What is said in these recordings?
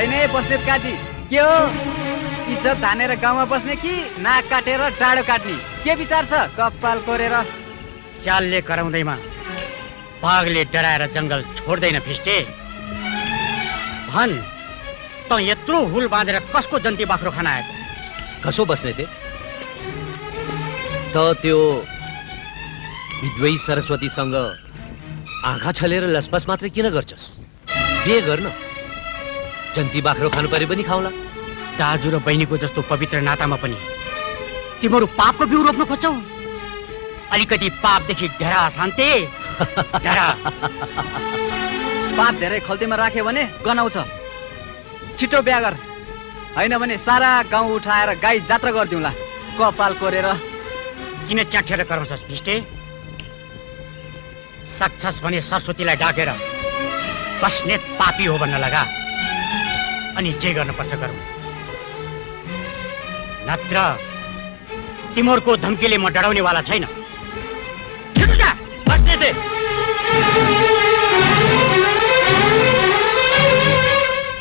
होइन है बस्नेत काजी, के हो इज्जत धानेर गाउँमा बस्ने कि नाक काटेर डाँडो काट्ने? के विचार छ? कपाल कोरेर च्यालले कराउँदैमा बाघले डराएर जंगल छोड्दैन फिस्टे। भन त यत्रो हुल बाँधेर कसको जन्ती बाख्रो खान आएको? कसो बस्ने थे त त्यो विद्वै सरस्वतीसँग आँखा छलेर लसपस मात्रै किन गर्छस्? बिहे गर्न जन्ती बाख्रो खानु परे पनि खाउला। दाजु र बहिनीको जस्तो पवित्र नातामा पनि तिमीहरू पापको बिउ रोप्न खोज्छौ? अलिकति पापदेखि डरा शान्ते डरा। पाप धेरै खल्तीमा राख्यो भने गनाउँछ। छिटो बिहा गर, होइन भने सारा गाउँ उठाएर गाई जात्रा गरिदिउँला। कपाल कोरेर किन च्याठेर कराउँछस् फिस्टे? सक्छस् भने सरस्वतीलाई डाकेर बस्नेत पापी हो भन्न लगा, अनि जे गर्नुपर्छ गरौँ। नत्र तिमीहरूको धम्कीले म डराउनेवाला छैन। छिटो जा बस्नेत।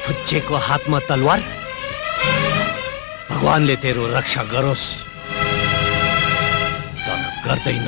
फुच्चेको हातमा तलवार, भगवानले तेरो रक्षा गरोस्, तर गर्दैन।